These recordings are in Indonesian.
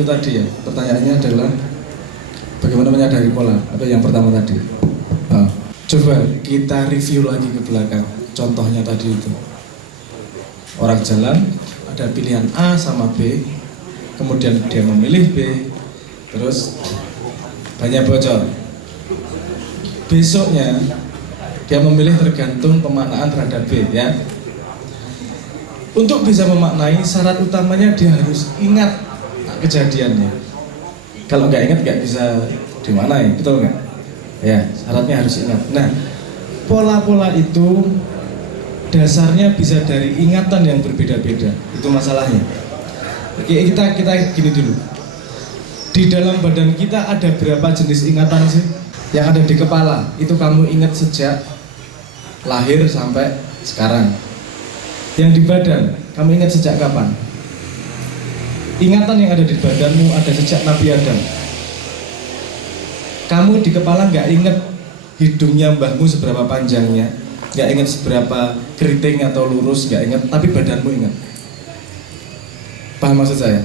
itu tadi ya, pertanyaannya adalah bagaimana menyadari pola, atau yang pertama tadi. Coba kita review lagi ke belakang. Contohnya tadi itu, orang jalan, ada pilihan A sama B, kemudian dia memilih B, terus banyak bocor. Besoknya dia memilih tergantung pemaknaan terhadap B ya. Untuk bisa memaknai, syarat utamanya dia harus ingat kejadiannya. Kalau nggak ingat nggak bisa dimaknai, betul nggak? Ya, syaratnya harus ingat. Nah, pola-pola itu dasarnya bisa dari ingatan yang berbeda-beda. Itu masalahnya. Oke, kita gini dulu. Di dalam badan kita ada berapa jenis ingatan sih? Yang ada di kepala itu kamu ingat sejak lahir sampai sekarang. Yang di badan kamu ingat sejak kapan? Ingatan yang ada di badanmu ada sejak Nabi Adam. Kamu di kepala nggak ingat hidungnya mbahmu seberapa panjangnya, nggak ingat seberapa keriting atau lurus, nggak ingat, tapi badanmu ingat. Paham maksud saya?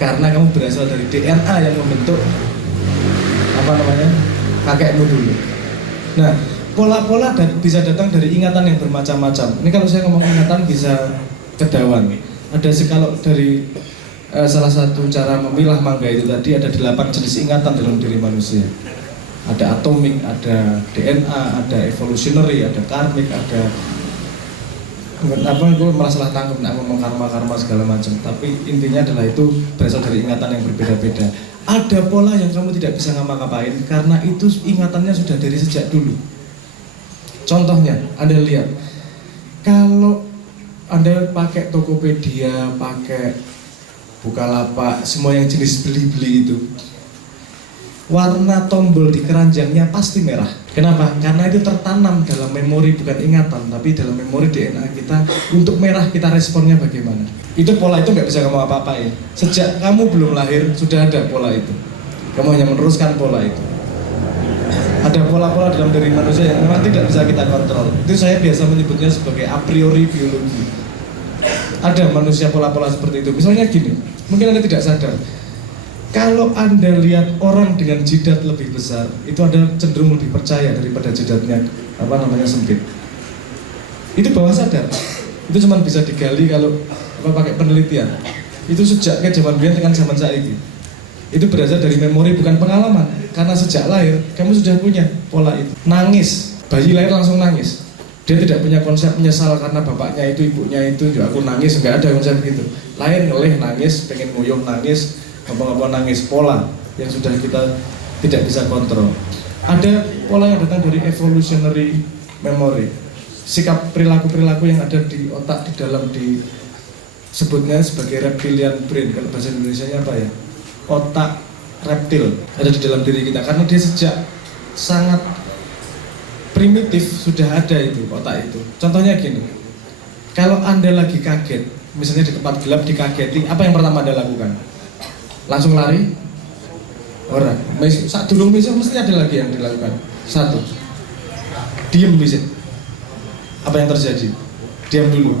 Karena kamu berasal dari DNA yang membentuk kakekmu dulu. Nah, pola-pola bisa datang dari ingatan yang bermacam-macam. Ini kalau saya ngomong ingatan bisa kedawan. Ada kalau dari salah satu cara memilah mangga itu tadi ada 8 jenis ingatan dalam diri manusia. Ada atomik, ada DNA, ada evolutionary, ada karmik, ada gue malah salah tangkap ngomong karma segala macam. Tapi intinya adalah itu berasal dari ingatan yang berbeda-beda. Ada pola yang kamu tidak bisa ngapa-ngapain karena itu ingatannya sudah dari sejak dulu. Contohnya, Anda lihat, kalau Anda pakai Tokopedia, pakai Bukalapak, semua yang jenis beli-beli itu, warna tombol di keranjangnya pasti merah. Kenapa? Karena itu tertanam dalam memori, bukan ingatan, tapi dalam memori DNA kita. Untuk merah kita responnya bagaimana. Itu pola itu nggak bisa kamu apa-apain. Sejak kamu belum lahir sudah ada pola itu. Kamu hanya meneruskan pola itu. Ada pola-pola dalam diri manusia yang memang tidak bisa kita kontrol. Itu saya biasa menyebutnya sebagai a priori biologi. Ada manusia pola-pola seperti itu. Misalnya gini, mungkin Anda tidak sadar. Kalau Anda lihat orang dengan jidat lebih besar, itu Anda cenderung lebih percaya daripada jidatnya sempit. Itu bawah sadar. Itu cuma bisa digali kalau pakai penelitian. Itu sejak ke zaman biyen dengan zaman saiki. Itu berasal dari memori bukan pengalaman. Karena sejak lahir kamu sudah punya pola itu. Nangis, bayi lahir langsung nangis. Dia tidak punya konsep menyesal karena bapaknya itu, ibunya itu, aku nangis, enggak ada konsep gitu. Lahir ngelih nangis, pengen nguyuh nangis, apa-apa nangis, pola yang sudah kita tidak bisa kontrol. Ada pola yang datang dari evolutionary memory, sikap perilaku-perilaku yang ada di otak di dalam disebutnya sebagai reptilian brain. Kalau bahasa Indonesianya apa ya? Otak reptil ada di dalam diri kita karena dia sejak sangat primitif sudah ada itu otak itu. Contohnya gini, kalau Anda lagi kaget, misalnya di tempat gelap dikageti, apa yang pertama Anda lakukan? Langsung lari? Orang, saat dulu mesti ada lagi yang dilakukan. Satu, diam bisa. Apa yang terjadi? Diam dulu.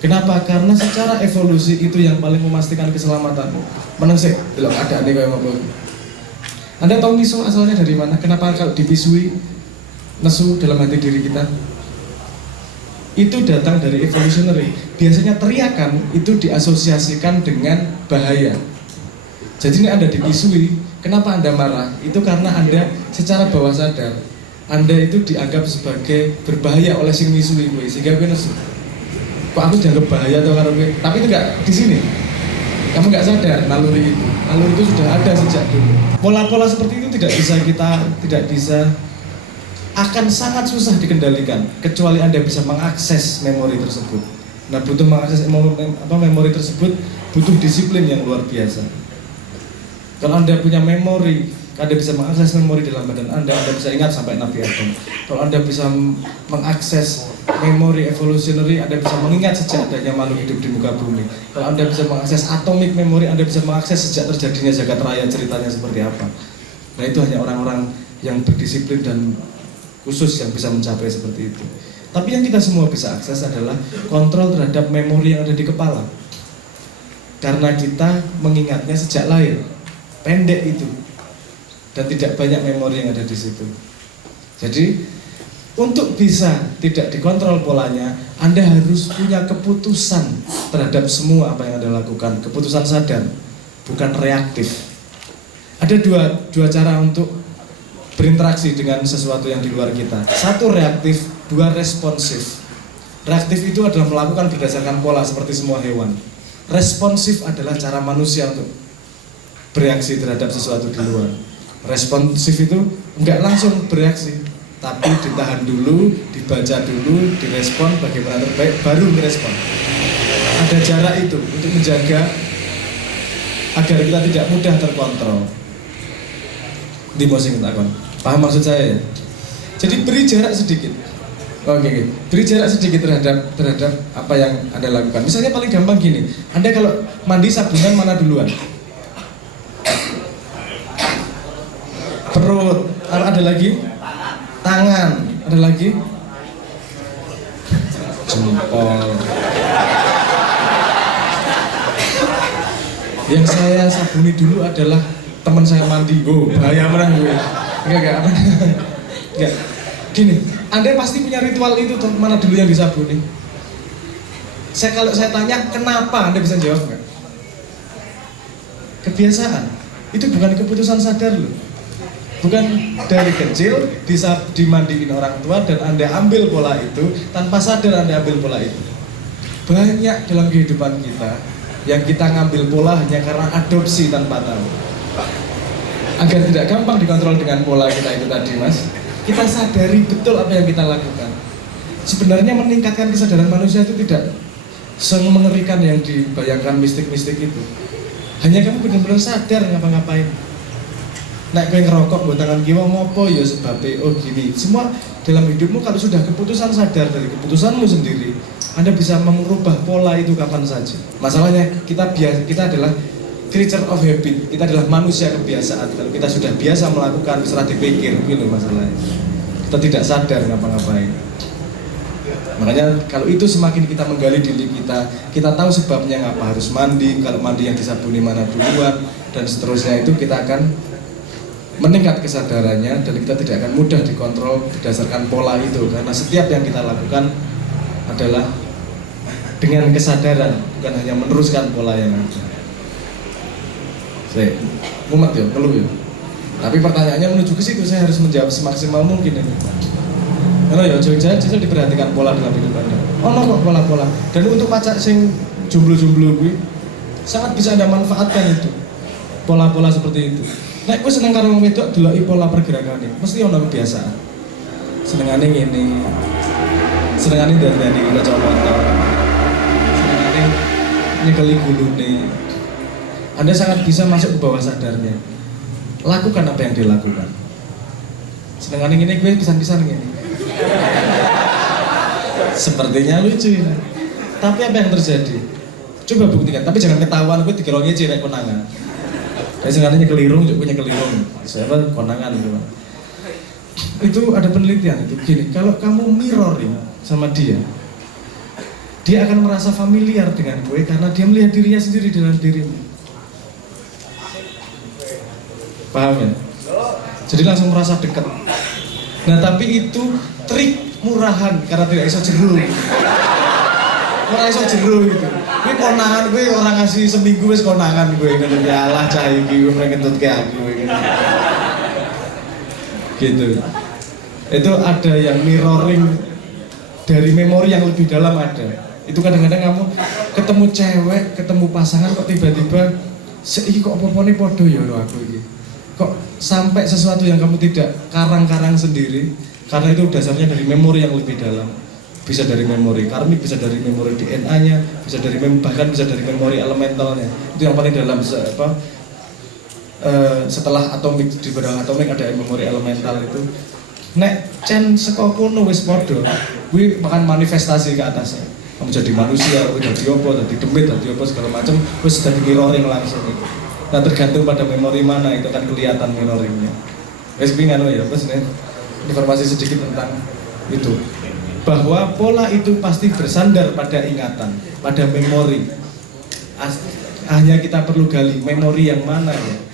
Kenapa? Karena secara evolusi itu yang paling memastikan keselamatanmu. Menengsek, belum ada nih kayak apa. Anda tahu miso asalnya dari mana? Kenapa kalau dipisui nesu dalam hati diri kita? Itu datang dari evolutionary. Biasanya teriakan itu diasosiasikan dengan bahaya. Jadi ini Anda dipisui, kenapa Anda marah? Itu karena Anda secara bawah sadar, Anda itu dianggap sebagai berbahaya oleh sing misui gue, sehingga gue nesu. Kok aku dianggap bahaya atau karena gue? Tapi itu nggak di sini. Kamu nggak sadar naluri itu sudah ada sejak dulu. Pola-pola seperti itu tidak bisa akan sangat susah dikendalikan kecuali Anda bisa mengakses memori tersebut. Nah, butuh mengakses memori tersebut butuh disiplin yang luar biasa. Kalau Anda punya memori, Anda bisa mengakses memori dalam badan Anda bisa ingat sampai Nabi Adam. Kalau Anda bisa mengakses memori evolutionary, Anda bisa mengingat sejak adanya makhluk hidup di muka bumi. Kalau Anda bisa mengakses atomic memory, Anda bisa mengakses sejak terjadinya jagat raya ceritanya seperti apa. Nah, itu hanya orang-orang yang berdisiplin dan khusus yang bisa mencapai seperti itu. Tapi yang kita semua bisa akses adalah kontrol terhadap memori yang ada di kepala. karena kita mengingatnya sejak lahir, pendek itu, dan tidak banyak memori yang ada di situ. Jadi untuk bisa tidak dikontrol polanya, Anda harus punya keputusan terhadap semua apa yang Anda lakukan, keputusan sadar, bukan reaktif. Ada dua cara untuk berinteraksi dengan sesuatu yang di luar kita. Satu reaktif, dua responsif. Reaktif itu adalah melakukan berdasarkan pola seperti semua hewan. Responsif adalah cara manusia untuk bereaksi terhadap sesuatu di luar. Responsif itu enggak langsung bereaksi, tapi ditahan dulu, dibaca dulu, direspon bagaimana terbaik, baru merespon. Ada jarak itu untuk menjaga agar kita tidak mudah terkontrol. Di mosing takon. Paham maksud saya ya? Jadi beri jarak sedikit. Oke. Beri jarak sedikit terhadap apa yang Anda lakukan. Misalnya paling gampang gini, Anda kalau mandi sabunan mana duluan? Perut. Ada lagi? Tangan. Ada lagi? Jempol. Yang saya sabuni dulu adalah teman saya mandi. Bahaya menang gue. Enggak. Enggak. Gini, Anda pasti punya ritual itu tuh, mana dulu yang disabuni. Kalau saya tanya kenapa, Anda bisa jawab nggak? Kebiasaan. Itu bukan keputusan sadar loh. Bukan dari kecil dimandiin orang tua dan Anda ambil pola itu, tanpa sadar Anda ambil pola itu. Banyak dalam kehidupan kita yang kita ngambil pola hanya karena adopsi tanpa tahu. Agar tidak gampang dikontrol dengan pola kita itu tadi, Mas, kita sadari betul apa yang kita lakukan. Sebenarnya meningkatkan kesadaran manusia itu tidak semengerikan yang dibayangkan mistik-mistik itu. Hanya kamu benar-benar sadar ngapa-ngapain. Nek kowe ngerokok mbok tangan kiwa ngopo ya sebabnya gini. Semua dalam hidupmu kalau sudah keputusan sadar dari keputusanmu sendiri, Anda bisa mengubah pola itu kapan saja. Masalahnya kita adalah creature of habit, kita adalah manusia kebiasaan. Kalau kita sudah biasa melakukan, setelah dipikir, gitu masalahnya. Kita tidak sadar ngapa-ngapain. Makanya kalau itu semakin kita menggali diri kita tahu sebabnya ngapa harus mandi, kalau mandi yang disabuni mana duluan, dan seterusnya itu kita akan meningkat kesadarannya dan kita tidak akan mudah dikontrol berdasarkan pola itu, karena setiap yang kita lakukan adalah dengan kesadaran, bukan hanya meneruskan pola yang ada. Saya mumet ya, ngeluh ya. Tapi pertanyaannya menuju ke situ, saya harus menjawab semaksimal mungkin ini. Karena ya jangan diperhatikan pola dalam hidup Anda. Kok pola-pola. Dan untuk pacar sing jomblo-jomblo gue sangat bisa Anda manfaatkan itu. Pola-pola seperti itu. Nek gue seneng karo wong wedok deloki pola pergerakane, mesti ono kebiasaan. Senengane ngene. Senengane dandani kacamata. Senengane nyekeli gulune. Anda sangat bisa masuk ke bawah sadarnya. Lakukan apa yang dilakukan. Senengane ngene gue pisan-pisan ngene. Sepertinya lucu ya. Tapi apa yang terjadi? Coba buktikan, tapi jangan ketahuan gue dikira ngece nek konangan. Senengane kelirung, juga punya kelirung. Siapa konangan gitu. Itu ada penelitian itu gini, kalau kamu mirroring sama dia akan merasa familiar dengan gue karena dia melihat dirinya sendiri dalam dirimu. Paham ya? Jadi langsung merasa dekat. Nah tapi itu trik murahan karena tidak iso jero. Ora iso jero gitu. Gue konangan, gue orang ngasih seminggu wis konangan gue ngono ya Allah cah iki gue pengen ngentutke aku gitu. Itu ada yang mirroring dari memori yang lebih dalam ada. Itu kadang-kadang kamu ketemu cewek, ketemu pasangan kok tiba-tiba iki kok apa-apane padha ya aku iki. Kok sampai sesuatu yang kamu tidak karang-karang sendiri, karena itu dasarnya dari memori yang lebih dalam. Bisa dari memori karmik, bisa dari memori DNA-nya, bisa dari bahkan bisa dari memori elementalnya. Itu yang paling dalam setelah atomik, di bidang atomik ada memori elemental itu. Nek cen saka kono wis padha, kuwi makan manifestasi ke atasnya. Kamu jadi manusia, kamu jadi apa, jadi demit, jadi apa segala macam, wis jadi mirroring langsung itu. Nah tergantung pada memori mana itu kan kelihatan mirroringnya. Wis pingan ya, wis informasi sedikit tentang itu. Bahwa pola itu pasti bersandar pada ingatan, pada memori. hanya kita perlu gali memori yang mana ya